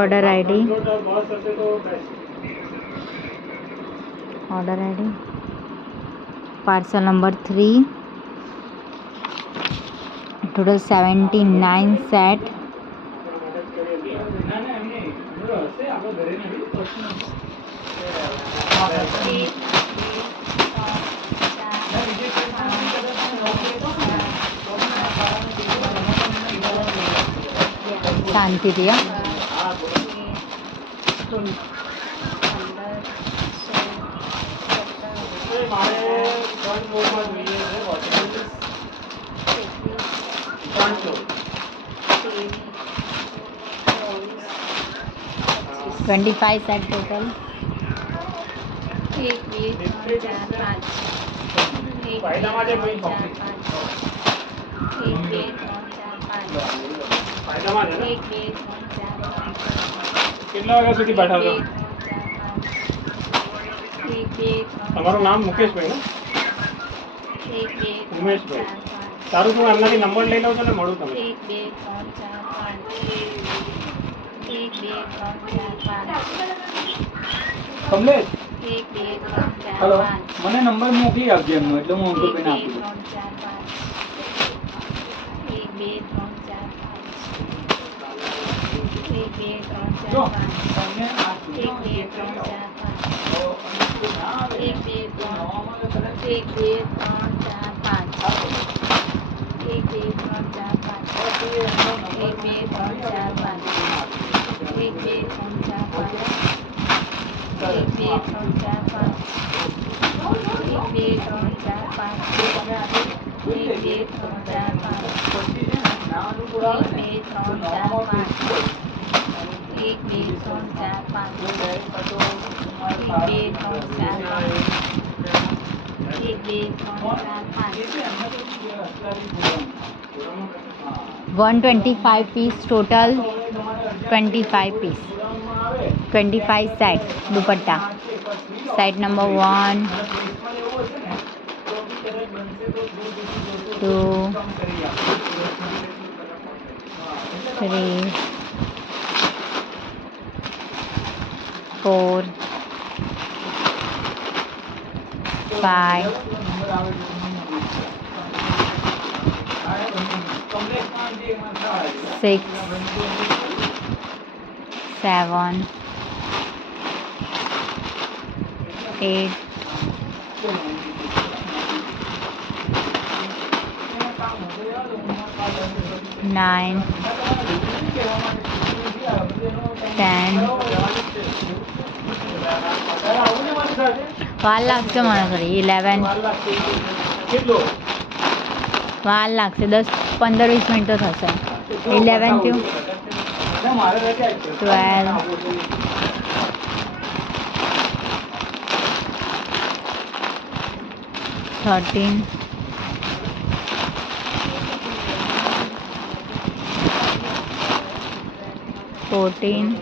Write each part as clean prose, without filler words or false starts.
Order ID parcel number 3 total 79 set शांति दिया twenty 25 set total 1 2 3 4 5 કેટલા વાગ્યા સુધી બેઠા છો? તમારું નામ મુકેશભાઈ ને? ઉમેશભાઈ. સારું, હું એમનાથી નંબર લઈ લઉં છું ને મળું તમને. 1 2 3 4 5 કમલેશ, હેલો, મને નંબર મોકલી આપજો એમનો, એટલે હું અંકુરભાઈને આપી દઉં. 125 piece total 25 piece 25 set dupatta set number 1 2 3 4 5 6 7 8 9 10 વાર લાગશે મને ખરી 11 વાર લાગશે 10-15-20 મિનિટ તો થશે 11 થયું 12 13 14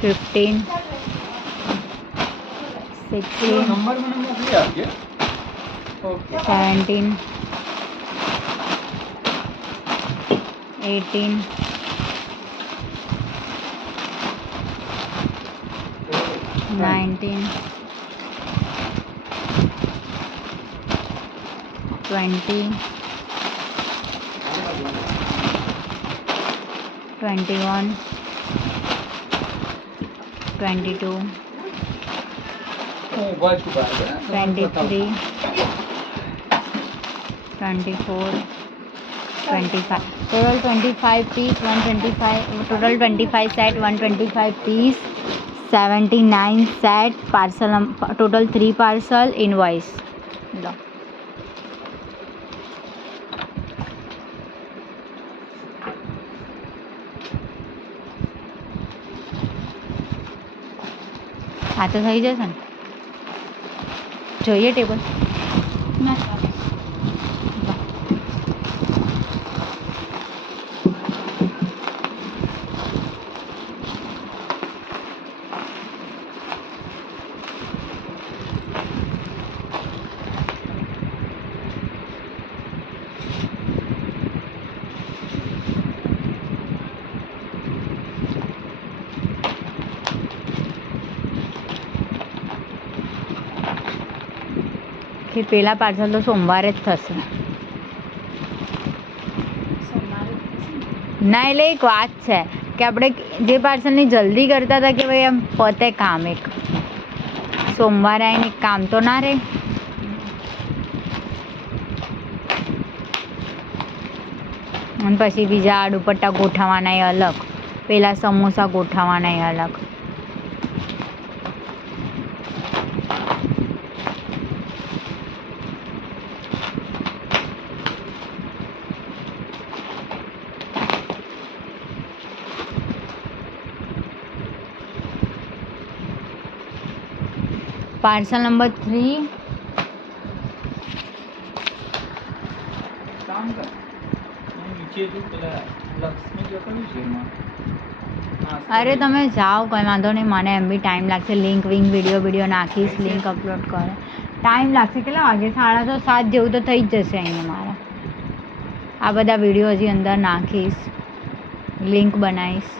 15 16 નંબર મને મોકલી આપજો. ઓકે. 17 18 19 20 21 22 હું ઊભા છું બહાર. 23 24 25 total 25 piece 125 total 25 set 125 piece 79 set parcel total 3 parcel invoice लो આ તો થઈ જશે ને જોઈએ ટેબલ फिर પેલા પાર્સલ તો સોમવારે જ થશે. ના એટલે એક વાત છે કે આપણે જે પાર્સલની જલ્દી કરતા હતા કે ભાઈ આમ પતે કામ એક સોમવારે આવીને કામ તો ના રહે. અને પછી બીજા દુપટ્ટા ગોઠવવાના એ અલગ, પેલા સમોસા ગોઠવવાના એ અલગ. Parcel number 3. કામ કર નીચે તું પેલા લક્ષ્મી લખેલું છે એમાં. અરે તમે જાઓ કંઈ વાંધો નહીં, મને એમ બી ટાઈમ લાગશે. લિંક વિડીયો નાખીશ, લિંક અપલોડ કરો, ટાઈમ લાગશે. કેટલા વાગે? 6:30 જેવું તો થઈ જ જશે અહીંયા મારા. આ બધા વિડીયો હજી અંદર નાખીશ, લિંક બનાવીશ.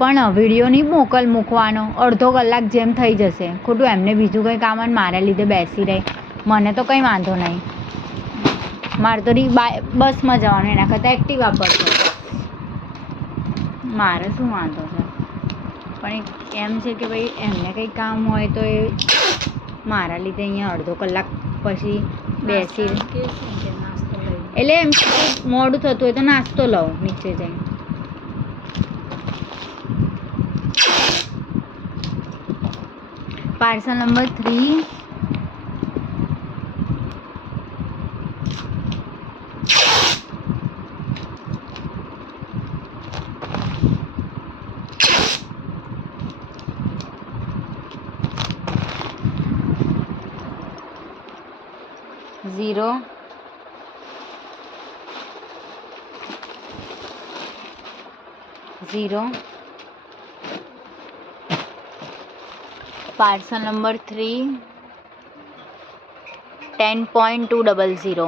પણ વિડીયો નહીં મૂકવાનો, અડધો કલાક જેમ થઈ જશે. ખોટું એમને બીજું કંઈ કામ અને મારા લીધે બેસી રહે. મને તો કંઈ વાંધો નહીં, મારે તો બસમાં જવાનું, એના કરતાં એક્ટિવા પર છે. મારે શું વાંધો છે? પણ એમ છે કે ભાઈ એમને કંઈ કામ હોય તો એ મારા લીધે અહીંયા અડધો કલાક પછી બેસી, એટલે એમ મોડું થતું હોય તો નાસ્તો લઉં નીચે જઈને. Parcel number 3. Zero parcel number 3 10.200.